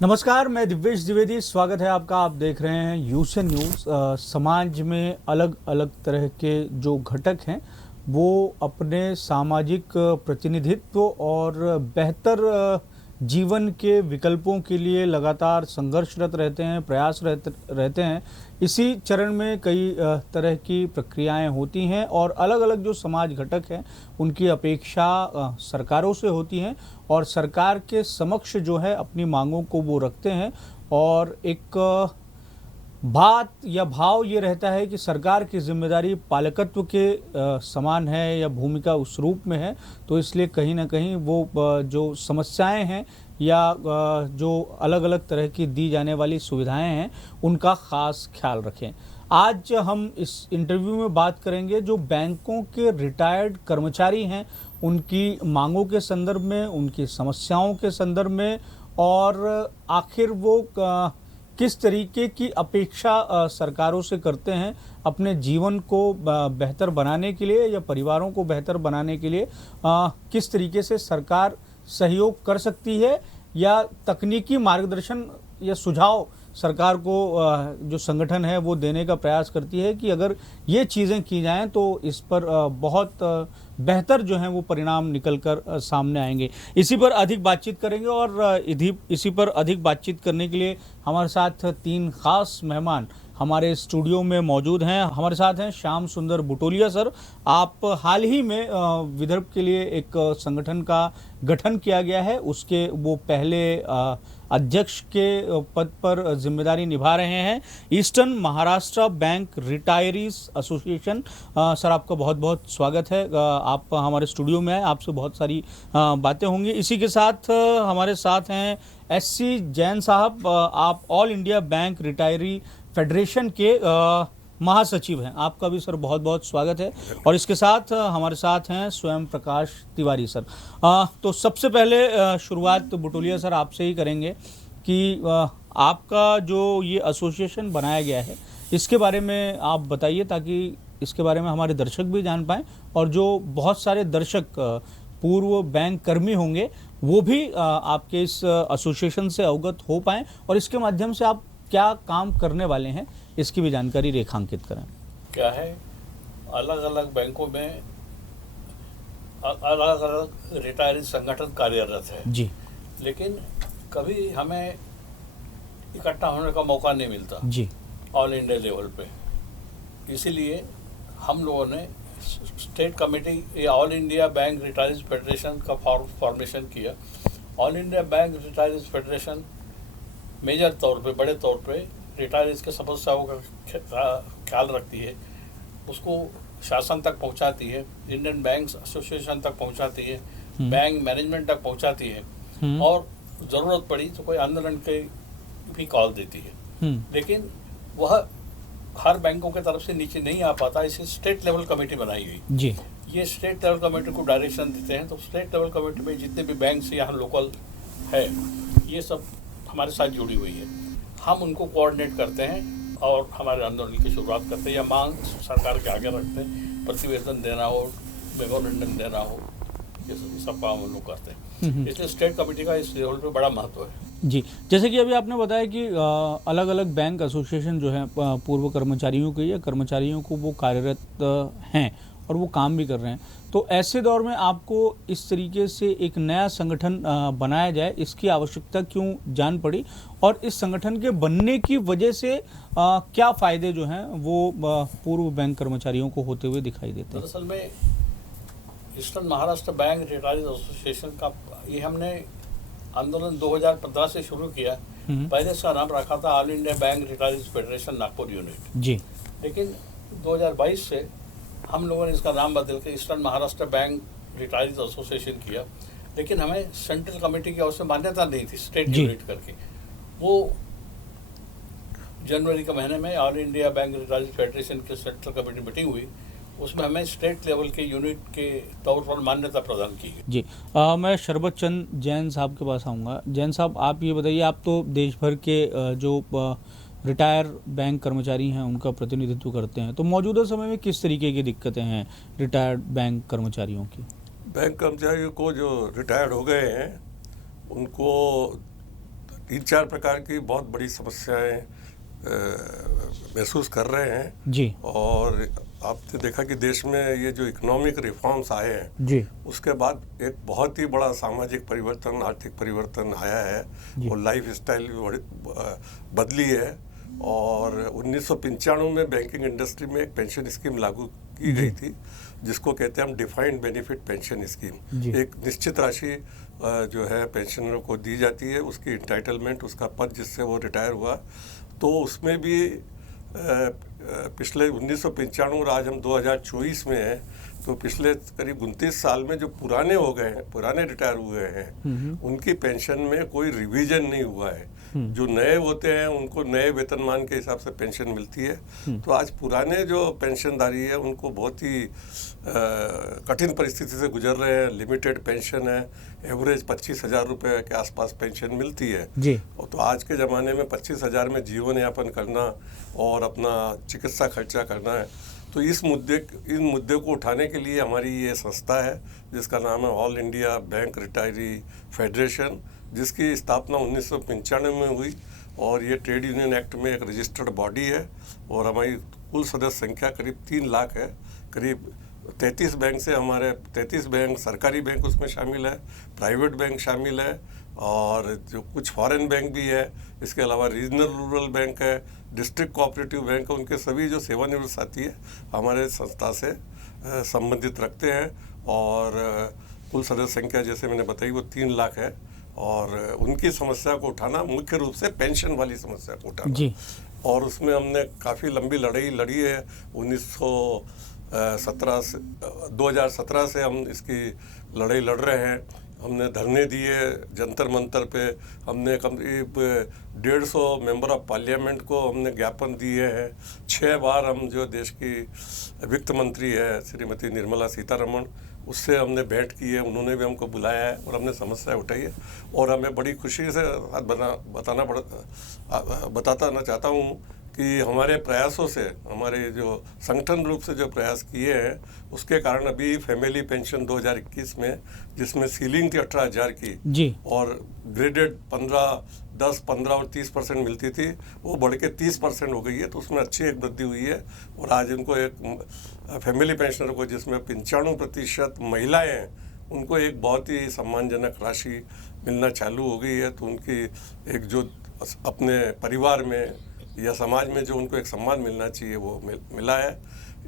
नमस्कार, मैं दिव्येश द्विवेदी। स्वागत है आपका। आप देख रहे हैं यूएसएन न्यूज़। समाज में अलग अलग तरह के जो घटक हैं वो अपने सामाजिक प्रतिनिधित्व और बेहतर जीवन के विकल्पों के लिए लगातार संघर्षरत रहते हैं, प्रयासरत रहते हैं। इसी चरण में कई तरह की प्रक्रियाएं होती हैं और अलग अलग जो समाज घटक हैं उनकी अपेक्षा सरकारों से होती हैं और सरकार के समक्ष जो है अपनी मांगों को वो रखते हैं। और एक बात या भाव ये रहता है कि सरकार की जिम्मेदारी पालकत्व के समान है या भूमिका उस रूप में है, तो इसलिए कहीं ना कहीं वो जो समस्याएं हैं या जो अलग अलग तरह की दी जाने वाली सुविधाएं हैं उनका ख़ास ख्याल रखें। आज हम इस इंटरव्यू में बात करेंगे जो बैंकों के रिटायर्ड कर्मचारी हैं, उनकी मांगों के संदर्भ में, उनकी समस्याओं के संदर्भ में, और आखिर वो किस तरीके की अपेक्षा सरकारों से करते हैं अपने जीवन को बेहतर बनाने के लिए या परिवारों को बेहतर बनाने के लिए। किस तरीके से सरकार सहयोग कर सकती है या तकनीकी मार्गदर्शन या सुझाव सरकार को जो संगठन है वो देने का प्रयास करती है कि अगर ये चीज़ें की जाएं तो इस पर बहुत बेहतर जो हैं वो परिणाम निकलकर सामने आएंगे। इसी पर अधिक बातचीत करेंगे और इसी पर अधिक बातचीत करने के लिए हमारे साथ तीन खास मेहमान हमारे स्टूडियो में मौजूद हैं। हमारे साथ हैं श्याम सुंदर बुटोलिया सर। आप हाल ही में विदर्भ के लिए एक संगठन का गठन किया गया है, उसके वो पहले अध्यक्ष के पद पर जिम्मेदारी निभा रहे हैं। Eastern Maharashtra bank retirees association. Sir आपका बहुत बहुत स्वागत है। आप हमारे स्टूडियो में आए, आपसे बहुत सारी बातें होंगी। इसी के साथ हमारे साथ हैं SC जैन साहब। आप all India bank retiree federation के महासचिव हैं। आपका भी सर बहुत बहुत स्वागत है। और इसके साथ हमारे साथ हैं स्वयं प्रकाश तिवारी सर। तो सबसे पहले शुरुआत बुटोलिया सर आपसे ही करेंगे कि आपका जो ये एसोसिएशन बनाया गया है इसके बारे में आप बताइए, ताकि इसके बारे में हमारे दर्शक भी जान पाएँ और जो बहुत सारे दर्शक पूर्व बैंक कर्मी होंगे वो भी आपके इस एसोसिएशन से अवगत हो पाएँ और इसके माध्यम से आप क्या काम करने वाले हैं इसकी भी जानकारी रेखांकित करें। क्या है, अलग अलग बैंकों में अलग अलग रिटायरी संगठन कार्यरत है जी, लेकिन कभी हमें इकट्ठा होने का मौका नहीं मिलता जी ऑल इंडिया लेवल पे। इसीलिए हम लोगों ने स्टेट कमेटी या all India bank retirees federation का फॉर्मेशन किया। All India bank retirees federation major तौर पे, बड़े तौर पे रिटायरीज के समस्याओं का ख्याल रखती है, उसको शासन तक पहुंचाती है, इंडियन बैंक्स एसोसिएशन तक पहुंचाती है, बैंक मैनेजमेंट तक पहुंचाती है और ज़रूरत पड़ी तो कोई आंदोलन के भी कॉल देती है। लेकिन वह हर बैंकों के तरफ से नीचे नहीं आ पाता, इसे स्टेट लेवल कमेटी बनाई गई जी। ये स्टेट लेवल कमेटी को डायरेक्शन देते हैं। तो स्टेट लेवल कमेटी में जितने भी बैंक यहाँ लोकल है ये सब हमारे साथ जुड़ी हुई है। हम उनको कोऑर्डिनेट करते हैं और हमारे आंदोलन की शुरुआत करते हैं या मांग सरकार के आगे रखते हैं। प्रतिवेदन देना हो, मेमोरेंडम देना हो, ये सब काम हम लोग करते हैं। इसलिए स्टेट कमेटी का इस लेवल पे बड़ा महत्व है। जी, जैसे कि अभी आपने बताया कि अलग अलग बैंक एसोसिएशन जो है पूर्व कर्मचारियों के या कर्मचारियों को वो कार्यरत हैं और वो काम भी कर रहे हैं, तो ऐसे दौर में आपको इस तरीके से एक नया संगठन बनाया जाए, इसकी आवश्यकता क्यों जान पड़ी और इस संगठन के बनने की वजह से क्या फ़ायदे जो हैं वो पूर्व बैंक कर्मचारियों को होते हुए दिखाई देते हैं? दरअसल में eastern Maharashtra bank retirees association का ये हमने आंदोलन 2015 से शुरू किया। पहले इसका नाम रखा था all India bank retirees federation Nagpur unit ji, लेकिन 2022 से हम लोगों ने इसका नाम बदल के eastern Maharashtra bank retirees association किया। लेकिन हमें सेंट्रल कमेटी की ओर से मान्यता नहीं थी स्टेट यूनिट करके। वो जनवरी के महीने में all India bank retirees federation की सेंट्रल कमेटी मीटिंग हुई, उसमें हमें स्टेट लेवल के यूनिट के तौर पर मान्यता प्रदान की गई। जी, मैं शरबत चंद जैन साहब के पास आऊँगा। जैन साहब, आप ये बताइए, आप तो देश भर के जो रिटायर बैंक कर्मचारी हैं उनका प्रतिनिधित्व करते हैं, तो मौजूदा समय में किस तरीके की दिक्कतें हैं रिटायर्ड बैंक कर्मचारियों की? बैंक कर्मचारियों को जो रिटायर्ड हो गए हैं उनको 3-4 प्रकार की बहुत बड़ी समस्याएं महसूस कर रहे हैं जी और आपने देखा कि देश में ये जो इकोनॉमिक रिफॉर्म्स आए हैं जी उसके बाद एक बहुत ही बड़ा सामाजिक परिवर्तन, आर्थिक परिवर्तन आया है और लाइफ स्टाइल भी बड़ी बदली है। और 1995 में बैंकिंग इंडस्ट्री में एक पेंशन स्कीम लागू की गई थी जिसको कहते हैं हम डिफाइंड बेनिफिट पेंशन स्कीम। एक निश्चित राशि जो है पेंशनरों को दी जाती है, उसकी इंटाइटलमेंट, उसका पद जिससे वो रिटायर हुआ। तो उसमें भी पिछले 1995 और आज हम 2024 में हैं, तो पिछले करीब 29 साल में जो पुराने हो गए हैं, पुराने रिटायर हुए हैं, उनकी पेंशन में कोई रिवीजन नहीं हुआ है। जो नए होते हैं उनको नए वेतनमान के हिसाब से पेंशन मिलती है। तो आज पुराने जो पेंशनधारी है उनको बहुत ही कठिन परिस्थिति से गुजर रहे हैं। लिमिटेड पेंशन है, एवरेज 25,000 रुपये के आसपास पेंशन मिलती है जी। तो आज के ज़माने में 25,000 में जीवन यापन करना और अपना चिकित्सा खर्चा करना है। तो इन मुद्दे को उठाने के लिए हमारी ये संस्था है जिसका नाम है all India bank retiree federation, जिसकी स्थापना 1995 में हुई और ये ट्रेड यूनियन एक्ट में एक रजिस्टर्ड बॉडी है और हमारी कुल सदस्य संख्या करीब 3 लाख है। करीब 33 बैंक से हमारे 33 बैंक सरकारी बैंक उसमें शामिल है, प्राइवेट बैंक शामिल है और जो कुछ फॉरेन बैंक भी है। इसके अलावा रीजनल रूरल बैंक है, डिस्ट्रिक्ट कोऑपरेटिव बैंक है। उनके सभी जो सेवानिवृत्त साथी है हमारे संस्था से संबंधित रखते हैं और कुल सदस्य संख्या जैसे मैंने बताई वो 3 लाख है। और उनकी समस्या को उठाना, मुख्य रूप से पेंशन वाली समस्या को उठाना जी। और उसमें हमने काफ़ी लंबी लड़ाई लड़ी है। 2017 से हम इसकी लड़ाई लड़ रहे हैं। हमने धरने दिए जंतर मंतर पे, हमने करीब 150 मेंबर ऑफ पार्लियामेंट को हमने ज्ञापन दिए हैं। 6 बार हम जो देश की वित्त मंत्री है श्रीमती निर्मला सीतारमण, उससे हमने भेंट की है, उन्होंने भी हमको बुलाया है और हमने समस्या उठाई है। और हमें बड़ी खुशी से बताना चाहता हूँ कि हमारे प्रयासों से, हमारे जो संगठन रूप से जो प्रयास किए हैं उसके कारण अभी फैमिली पेंशन 2021 में, जिसमें सीलिंग थी 18,000 की जी और ग्रेडेड 10, 15 और 30% मिलती थी, वो बढ़ के 30% हो गई है। तो उसमें अच्छी एक वृद्धि हुई है और आज इनको एक फैमिली पेंशनर को, जिसमें 95% महिलाएं हैं, उनको एक बहुत ही सम्मानजनक राशि मिलना चालू हो गई है। तो उनकी एक जो अपने परिवार में या समाज में जो उनको एक सम्मान मिलना चाहिए वो मिला है।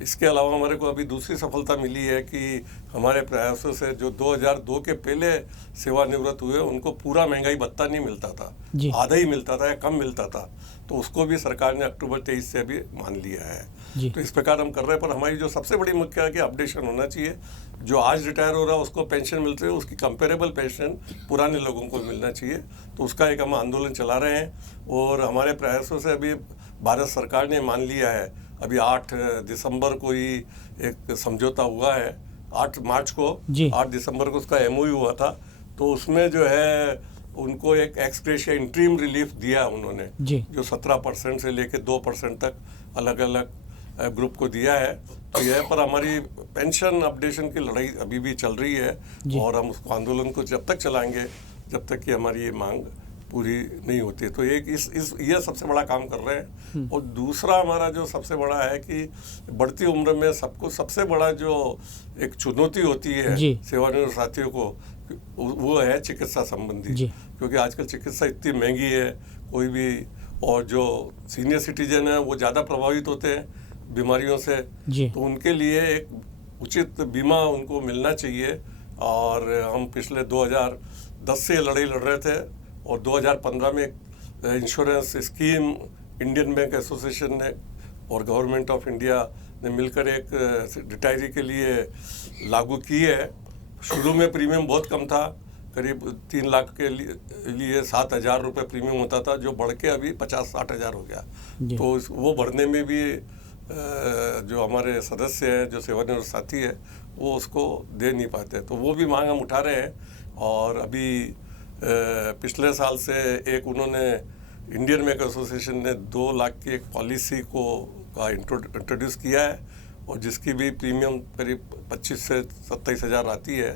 इसके अलावा हमारे को अभी दूसरी सफलता मिली है कि हमारे प्रयासों से जो 2002 के पहले सेवानिवृत्त हुए उनको पूरा महंगाई भत्ता नहीं मिलता था, आधा ही मिलता था या कम मिलता था, तो उसको भी सरकार ने अक्टूबर 23 से अभी मान लिया है। तो इस प्रकार हम कर रहे हैं। पर हमारी जो सबसे बड़ी मुख्य है कि अपडेशन होना चाहिए। जो आज रिटायर हो रहा है उसको पेंशन मिलती है, उसकी कंपेरेबल पेंशन पुराने लोगों को मिलना चाहिए। तो उसका एक हम आंदोलन चला रहे हैं और हमारे प्रयासों से अभी भारत सरकार ने मान लिया है। अभी 8 दिसंबर को ही एक समझौता हुआ है, 8 मार्च को 8 दिसंबर को उसका MOU हुआ था। तो उसमें जो है उनको एक एक्सग्रेशिया इंट्रीम रिलीफ दिया उन्होंने, जो 17% से लेकर 2% तक अलग अलग ग्रुप को दिया है। तो यह पर हमारी पेंशन अपडेशन की लड़ाई अभी भी चल रही है और हम उसको आंदोलन को जब तक चलाएंगे जब तक कि हमारी ये मांग पूरी नहीं होती। तो एक यह सबसे बड़ा काम कर रहे हैं। और दूसरा हमारा जो सबसे बड़ा है कि बढ़ती उम्र में सबको सबसे बड़ा जो एक चुनौती होती है सेवानिवृत्त साथियों को, वो है चिकित्सा संबंधी। क्योंकि आजकल चिकित्सा इतनी महंगी है, कोई भी, और जो सीनियर सिटीजन है वो ज़्यादा प्रभावित होते हैं बीमारियों से। तो उनके लिए एक उचित बीमा उनको मिलना चाहिए। और हम पिछले 2010 से लड़ाई लड़ रहे थे और 2015 में insurance scheme Indian bank association ने और गवर्नमेंट ऑफ इंडिया ने मिलकर एक रिटायरी के लिए लागू की है। शुरू में प्रीमियम बहुत कम था, करीब 3 लाख के लिए 7,000 रुपये प्रीमियम होता था, जो बढ़ के अभी 50-60 हज़ार हो गया। तो वो भरने में भी जो हमारे सदस्य हैं, जो सेवानिवृत्त साथी है, वो उसको दे नहीं पाते। तो वो भी मांग हम उठा रहे हैं। और अभी पिछले साल से एक उन्होंने इंडियन बैंक एसोसिएशन ने 2 लाख की एक पॉलिसी का इंट्रोड्यूस किया है और जिसकी भी प्रीमियम करीब 25 से 27 हज़ार आती है।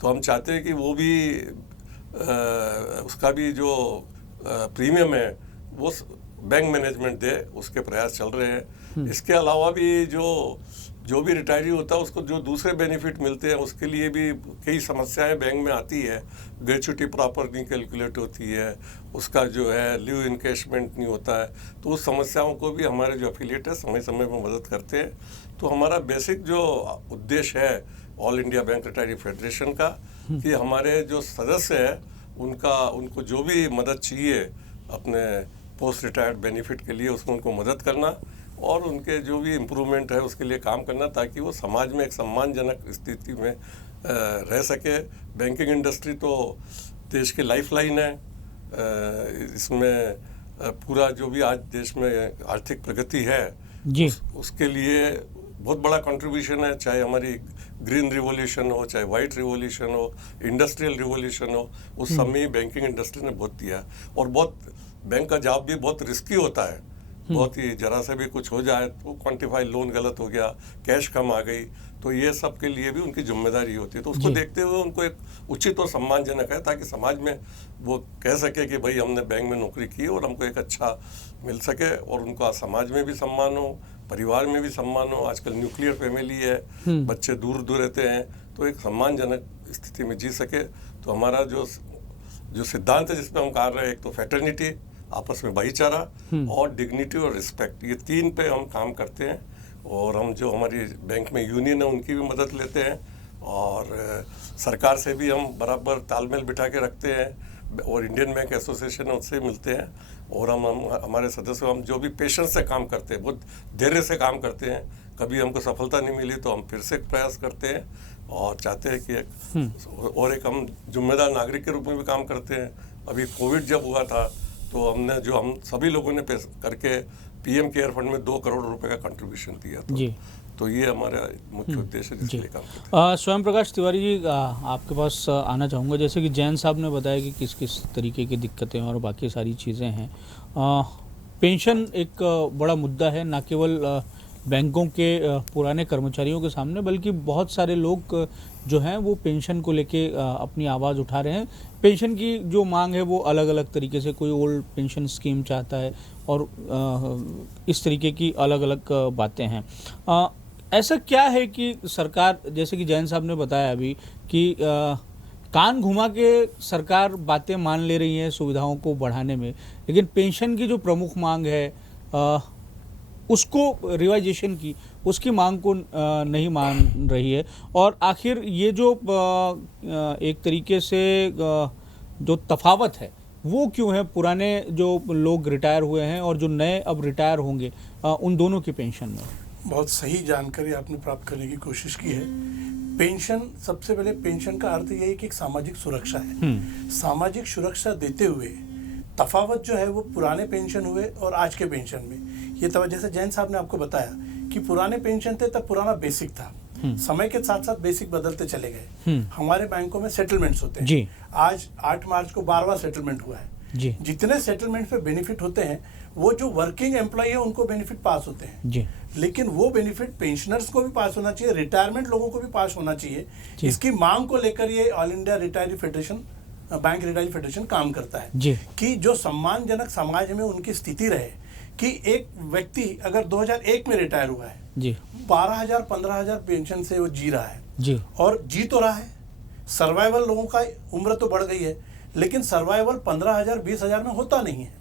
तो हम चाहते हैं कि वो भी उसका भी जो प्रीमियम है वो बैंक मैनेजमेंट दे, उसके प्रयास चल रहे हैं। इसके अलावा भी जो भी रिटायरी होता है उसको जो दूसरे बेनिफिट मिलते हैं उसके लिए भी कई समस्याएं बैंक में आती है। ग्रेच्युटी प्रॉपर नहीं कैलकुलेट होती है, उसका जो है लीव इनकैशमेंट नहीं होता है, तो उस समस्याओं को भी हमारे जो एफिलिएट है समय समय पर मदद करते हैं। तो हमारा बेसिक जो उद्देश्य है all India bank retiree federation का कि हमारे जो सदस्य है उनको जो भी मदद चाहिए अपने पोस्ट रिटायर्ड बेनिफिट के लिए उसमें उनको मदद करना और उनके जो भी इम्प्रूवमेंट है उसके लिए काम करना ताकि वो समाज में एक सम्मानजनक स्थिति में रह सके। बैंकिंग इंडस्ट्री तो देश की लाइफलाइन है। इसमें पूरा जो भी आज देश में आर्थिक प्रगति है जी उसके लिए बहुत बड़ा कंट्रीब्यूशन है, चाहे हमारी ग्रीन रिवॉल्यूशन हो, चाहे वाइट रिवॉल्यूशन हो, इंडस्ट्रियल रिवॉल्यूशन हो, उस समय बैंकिंग इंडस्ट्री ने बहुत दिया। और बहुत बैंक का जॉब भी बहुत रिस्की होता है, बहुत ही जरा से भी कुछ हो जाए तो क्वांटिफाई लोन गलत हो गया, कैश कम आ गई, तो ये सब के लिए भी उनकी जिम्मेदारी होती है। तो उसको देखते हुए उनको एक उचित और सम्मानजनक है ताकि समाज में वो कह सके कि भाई हमने बैंक में नौकरी की और हमको एक अच्छा मिल सके और उनका समाज में भी सम्मान हो, परिवार में भी सम्मान हो। आजकल न्यूक्लियर फैमिली है, बच्चे दूर दूर रहते हैं, तो एक सम्मानजनक स्थिति में जी सके। तो हमारा जो सिद्धांत है जिस पे हम कार्य रहे हैं, एक तो फैटर्निटी, आपस में भाईचारा, और डिग्निटी और रिस्पेक्ट, ये 3 पे हम काम करते हैं। और हम जो हमारी बैंक में यूनियन है उनकी भी मदद लेते हैं और सरकार से भी हम बराबर तालमेल बिठा के रखते हैं और इंडियन बैंक एसोसिएशन है उससे मिलते हैं। और हम हमारे सदस्य हम जो भी पेशेंस से काम करते हैं, बहुत धैर्य से काम करते हैं। कभी हमको सफलता नहीं मिली तो हम फिर से प्रयास करते हैं और चाहते हैं कि एक हम जिम्मेदार नागरिक के रूप में भी काम करते हैं। अभी कोविड जब हुआ था तो हम सभी लोगों ने करके पीएम केयर फंड में 2 करोड़ रुपए का कंट्रीब्यूशन दिया था। तो ये हमारा मुख्य उद्देश्य है जिसके लिए काम करते हैं। स्वयं प्रकाश तिवारी जी, आपके पास आना चाहूँगा। जैसे कि जैन साहब ने बताया कि किस किस तरीके की दिक्कतें और बाकी सारी चीज़ें हैं। पेंशन एक बड़ा मुद्दा है, ना केवल बैंकों के पुराने कर्मचारियों के सामने, बल्कि बहुत सारे लोग जो हैं वो पेंशन को लेके अपनी आवाज़ उठा रहे हैं। पेंशन की जो मांग है वो अलग अलग तरीके से, कोई ओल्ड पेंशन स्कीम चाहता है और इस तरीके की अलग अलग बातें हैं। ऐसा क्या है कि सरकार, जैसे कि जैन साहब ने बताया अभी कि कान घुमा के सरकार बातें मान ले रही है सुविधाओं को बढ़ाने में, लेकिन पेंशन की जो प्रमुख मांग है उसको रिवाइजेशन की, उसकी मांग को नहीं मान रही है। और आखिर ये जो एक तरीके से जो तफावत है वो क्यों है पुराने जो लोग रिटायर हुए हैं और जो नए अब रिटायर होंगे उन दोनों की पेंशन में? बहुत सही जानकारी आपने प्राप्त करने की कोशिश की है। पेंशन, सबसे पहले पेंशन का अर्थ यही कि एक सामाजिक सुरक्षा है। सामाजिक सुरक्षा देते हुए तफावत जो है वो पुराने पेंशन हुए और आज के पेंशन में ये जैसे जैन साहब ने आपको बताया कि पुराने पेंशन थे तब पुराना बेसिक था, समय के साथ साथ बेसिक बदलते चले गए। हमारे बैंकों में सेटलमेंट्स होते हैं। आज 8 मार्च को 12वां सेटलमेंट हुआ है। जितने सेटलमेंट पे बेनिफिट होते हैं वो जो वर्किंग एम्प्लॉय है उनको बेनिफिट पास होते हैं, लेकिन वो बेनिफिट पेंशनर्स को भी पास होना चाहिए, रिटायरमेंट लोगों को भी पास होना चाहिए। इसकी मांग को लेकर ये all India retiree federation, bank retiree federation काम करता है कि जो सम्मानजनक समाज में उनकी स्थिति रहे कि एक व्यक्ति अगर 2001 में रिटायर हुआ है, 12,000 15,000 पेंशन से वो जी रहा है और जी तो रहा है। सर्वाइवल लोगों का उम्र तो बढ़ गई है, लेकिन सर्वाइवल 15,000 20,000 में होता नहीं है।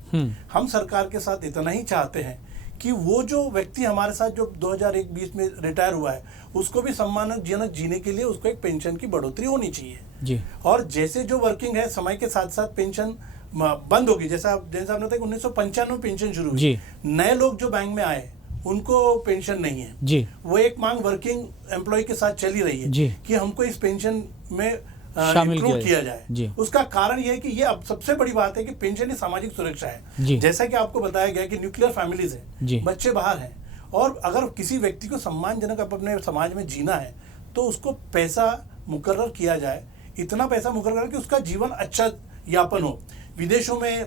हम सरकार के साथ इतना ही चाहते हैं कि वो जो व्यक्ति हमारे साथ जो 2001-20 में रिटायर हुआ है उसको भी सम्मानजनक जीने के लिए उसको एक पेंशन की बढ़ोतरी होनी चाहिए। और जैसे जो वर्किंग है समय के साथ साथ पेंशन बंद होगी। जैसा साहब ने बताया 1995 में पेंशन शुरू हुई, नए लोग जो बैंक में आए उनको पेंशन नहीं है। वो एक मांग वर्किंग एम्प्लॉय के साथ चली रही है कि हमको इस पेंशन में शामिल किया जाए। उसका कारण यह है कि ये अब सबसे बड़ी बात है कि पेंशन ही सामाजिक सुरक्षा है। जैसा कि आपको बताया गया कि न्यूक्लियर फैमिलीज है, बच्चे बाहर हैं, और अगर किसी व्यक्ति को सम्मानजनक अपने समाज में जीना है तो उसको पैसा मुकर्रर किया जाए, इतना पैसा मुकर्रर कि उसका जीवन अच्छा यापन हो। विदेशों में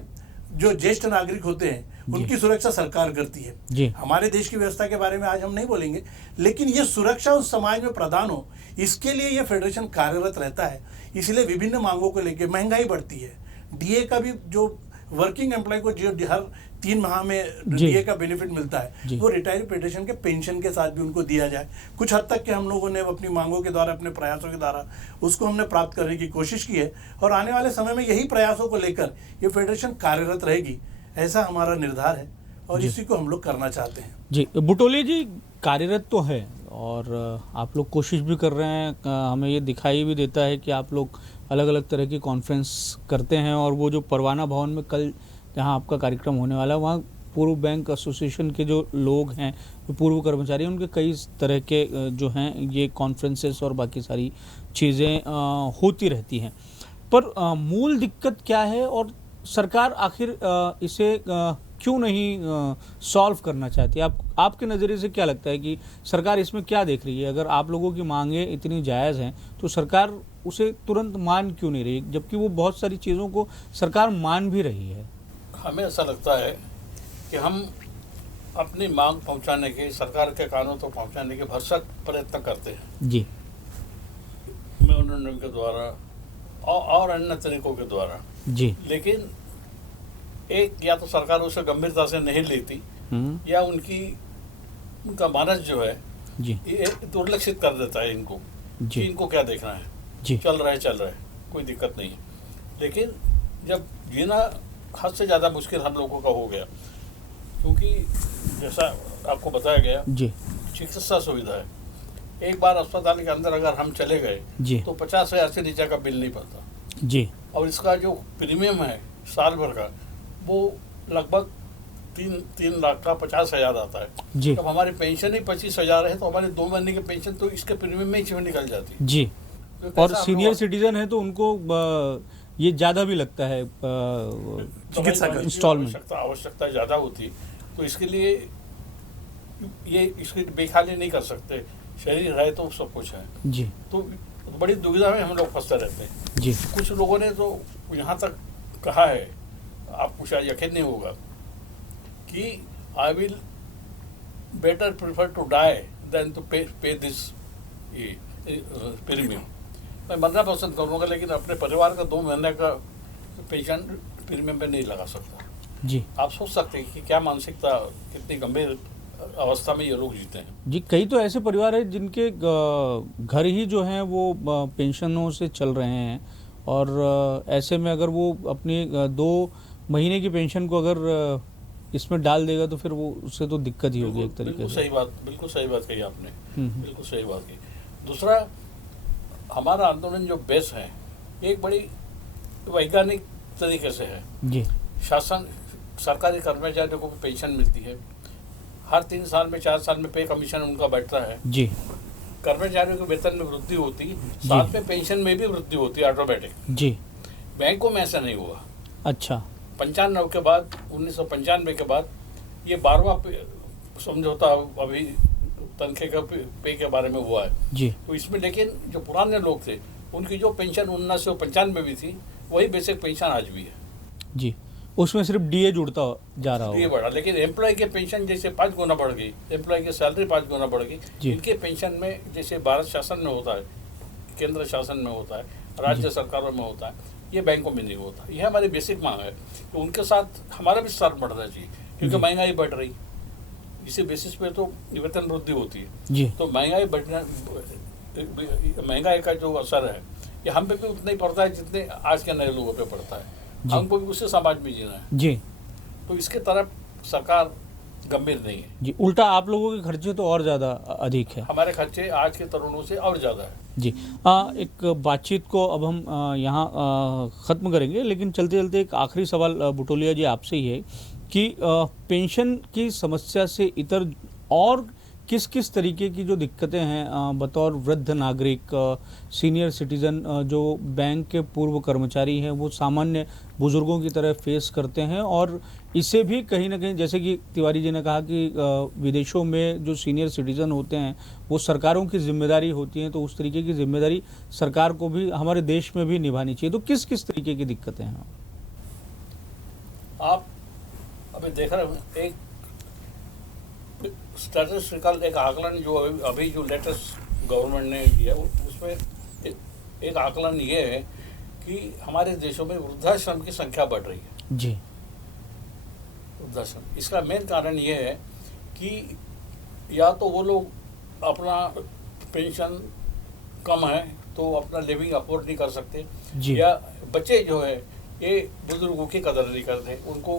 जो ज्येष्ठ नागरिक होते हैं उनकी सुरक्षा सरकार करती है। जी। हमारे देश की व्यवस्था के बारे में आज हम नहीं बोलेंगे, लेकिन ये सुरक्षा उस समाज में प्रदान हो, इसके लिए ये फेडरेशन कार्यरत रहता है। इसलिए विभिन्न मांगों को लेकर महंगाई बढ़ती है, डीए का भी जो वर्किंग एम्प्लॉय को जो हर 3 माह में डीए का बेनिफिट मिलता है वो रिटायरी फेडरेशन के पेंशन के साथ भी उनको दिया जाए। कुछ हद तक के हम लोगों ने अपनी मांगों के द्वारा, अपने प्रयासों के द्वारा उसको हमने प्राप्त करने की कोशिश की है और आने वाले समय में यही प्रयासों को लेकर ये फेडरेशन कार्यरत रहेगी, ऐसा हमारा निर्धार है और इसी को हम लोग करना चाहते हैं। जी, बुटोलिया जी कार्यरत तो है और आप लोग कोशिश भी कर रहे हैं, हमें ये दिखाई भी देता है कि आप लोग अलग अलग तरह की कॉन्फ्रेंस करते हैं और वो जो परवाना भवन में कल जहां आपका कार्यक्रम होने वाला है वहाँ पूर्व बैंक एसोसिएशन के जो लोग हैं, पूर्व कर्मचारी, उनके कई तरह के जो हैं ये कॉन्फ्रेंसेस और बाकी सारी चीज़ें होती रहती हैं। पर मूल दिक्कत क्या है और सरकार आखिर इसे क्यों नहीं सॉल्व करना चाहती है? आपके नज़रिए से क्या लगता है कि सरकार इसमें क्या देख रही है? अगर आप लोगों की मांगें इतनी जायज़ हैं तो सरकार उसे तुरंत मान क्यों नहीं रही, जबकि वो बहुत सारी चीज़ों को सरकार मान भी रही है? हमें ऐसा लगता है कि हम अपनी मांग पहुंचाने के, सरकार के कानों तक पहुंचाने के भरसक प्रयत्न करते हैं जी, मेमोरेंडम के द्वारा और अन्य तरीकों के द्वारा। जी, लेकिन एक या तो सरकार उसे गंभीरता से नहीं लेती या उनका मानस जो है जी, ये दुर्लक्षित कर देता है इनको जी, कि इनको क्या देखना है, जी, चल रहा है, कोई दिक्कत नहीं है। लेकिन जब जीना हद से ज़्यादा मुश्किल हम लोगों का हो गया, क्योंकि जैसा आपको बताया गया जी, चिकित्सा सुविधा है, एक बार अस्पताल के अंदर अगर हम चले गए जी, तो 50,000 से नीचे का बिल नहीं पड़ता जी, और इसका जो प्रीमियम है साल भर का वो लगभग 3 लाख का 50,000 आता है। जी, जब हमारी पेंशन ही 25,000 है तो हमारी 2 महीने की पेंशन तो इसके प्रीमियम में ही निकल जाती है। जी। तो और कैसा हम सीनियर लोग- सिटीजन है तो उनको ये ज़्यादा भी लगता है चिकित्सा का इंस्टॉलमेंट। आवश्यकता ज़्यादा होती है, तो इसके लिए ये इसकी बेखाली नहीं कर सकते। शरीर है तो सब कुछ है, जी, तो बड़ी दुविधा में हम लोग फंसते रहते हैं। जी, कुछ लोगों ने तो यहाँ तक कहा है, आपको शायद यकीन नहीं होगा, कि I will better prefer to die than to pay this premium. मैं मरना पसंद करूँगा लेकिन अपने परिवार का 2 महीने का पेंशन प्रीमियम पे नहीं लगा सकता। जी, आप सोच सकते हैं कि क्या मानसिकता, कितनी गंभीर अवस्था में ये लोग जीते हैं। जी। कई तो ऐसे परिवार हैं जिनके घर ही जो हैं वो पेंशनों से चल रहे हैं और ऐसे में अगर वो अपनी 2 महीने की पेंशन को अगर इसमें डाल देगा तो फिर वो उससे तो दिक्कत ही होगी एक तरीके से। बिल्कुल सही बात कही आपने, हम्म। बिल्कुल सही बात कही। दूसरा, हमारा आंदोलन जो बेस है एक बड़ी वैज्ञानिक तरीके से है। जी, शासन, सरकारी कर्मचारियों को पेंशन मिलती है, हर 3 साल में 4 साल में पे कमीशन उनका बैठता है, जी, कर्मचारियों के वेतन में वृद्धि होती है, साथ में पेंशन में भी वृद्धि होती है ऑटोमेटिक। जी, बैंकों में ऐसा नहीं हुआ। अच्छा, 95 के बाद, 1995 के बाद ये 12वां समझौता अभी तनख्वाह का पे के बारे में हुआ है। जी, तो इसमें लेकिन जो पुराने लोग थे उनकी जो पेंशन 1995 में भी थी वही बेसिक पेंशन आज भी है। जी, उसमें सिर्फ डीए जुड़ता जा रहा ये होगा। बढ़ा, लेकिन एम्प्लॉय के पेंशन जैसे 5 गुना बढ़ गई, एम्प्लॉय की सैलरी 5 गुना बढ़ गई। जी। इनके पेंशन में जैसे भारत शासन में होता है, केंद्र शासन में होता है, राज्य सरकारों में होता है, ये बैंकों में नहीं होता। यह हमारी बेसिक मांग है तो उनके साथ हमारा भी स्तर बढ़ना चाहिए, क्योंकि महंगाई बढ़ रही, इसी बेसिस पे तो वेतन वृद्धि होती है। जी, तो महंगाई का जो असर है ये हम पे भी उतना ही पड़ता है जितने आज के नए लोगों पे पड़ता है। जी। हमको भी उसी समाज में जीना है, जी, तो इसके तरफ सरकार गंभीर नहीं है। जी। उल्टा आप लोगों के खर्चे तो और ज़्यादा अधिक है। हमारे खर्चे आज के तरुणों से और ज़्यादा है। जी, एक बातचीत को अब हम यहाँ ख़त्म करेंगे, लेकिन चलते चलते एक आखिरी सवाल बुटोलिया जी आपसे ही है कि पेंशन की समस्या से इतर और किस किस तरीके की जो दिक्कतें हैं बतौर वृद्ध नागरिक, सीनियर सिटीज़न, जो बैंक के पूर्व कर्मचारी हैं, वो सामान्य बुज़ुर्गों की तरह फेस करते हैं और इसे भी कहीं ना कहीं, जैसे कि तिवारी जी ने कहा कि विदेशों में जो सीनियर सिटीज़न होते हैं वो सरकारों की जिम्मेदारी होती है, तो उस तरीके की जिम्मेदारी सरकार को भी हमारे देश में भी निभानी चाहिए। तो किस किस तरीके की दिक्कतें हैं? आप अभी देख रहे हो एक स्टैटिस्टिकल एक आकलन जो अभी जो लेटेस्ट गवर्नमेंट ने दिया उसमें एक आकलन ये है कि हमारे देशों में वृद्धाश्रम की संख्या बढ़ रही है। जी। वृद्धाश्रम, इसका मेन कारण ये है कि या तो वो लोग अपना पेंशन कम है तो अपना लिविंग अफोर्ड नहीं कर सकते, जी। या बच्चे जो है ये बुजुर्गों की कदर नहीं करते, उनको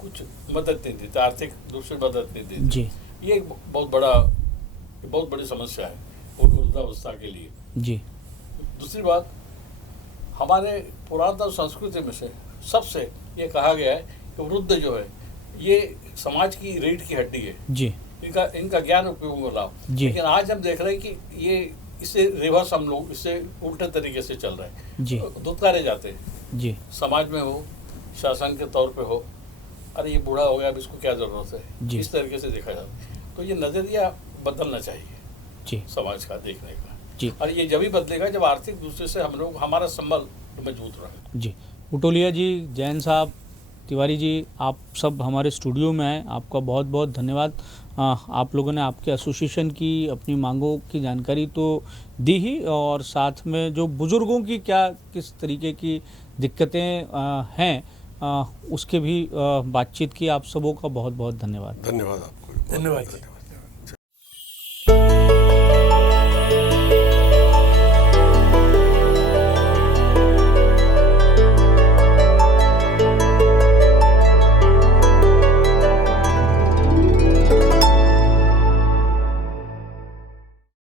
कुछ मदद नहीं देते, आर्थिक रूप से मदद नहीं देते। जी। ये एक बहुत बड़ी समस्या है वृद्धावस्था के लिए। जी। दूसरी बात, हमारे पुरातन संस्कृति में से सबसे ये कहा गया है कि वृद्ध जो है ये समाज की रीढ़ की हड्डी है, जी। इनका ज्ञान उपयोग में लाओ। जी। लेकिन आज हम देख रहे हैं कि ये इससे रिवर्स, हम लोग इससे उल्टे तरीके से चल रहे हैं। जी। दुत्कारे जाते हैं, जी। समाज में हो, शासन के तौर पे हो, अरे ये बूढ़ा हो गया, अब इसको क्या ज़रूरत है, जी। इस तरीके से देखा जाता है। तो ये नज़रिया बदलना चाहिए जी। समाज का देखने का। जी। और ये जब ही बदलेगा जब आर्थिक दूसरे से हम लोग, हमारा संबंध मजबूत रहेगा। जी। उटोलिया जी, जैन साहब, तिवारी जी, आप सब हमारे स्टूडियो में आए, आपका बहुत बहुत धन्यवाद। आप लोगों ने आपके एसोसिएशन की अपनी मांगों की जानकारी तो दी ही, और साथ में जो बुज़ुर्गों की क्या किस तरीके की दिक्कतें हैं उसके भी बातचीत की। आप सबों का बहुत बहुत धन्यवाद। धन्यवाद आपको। धन्यवाद।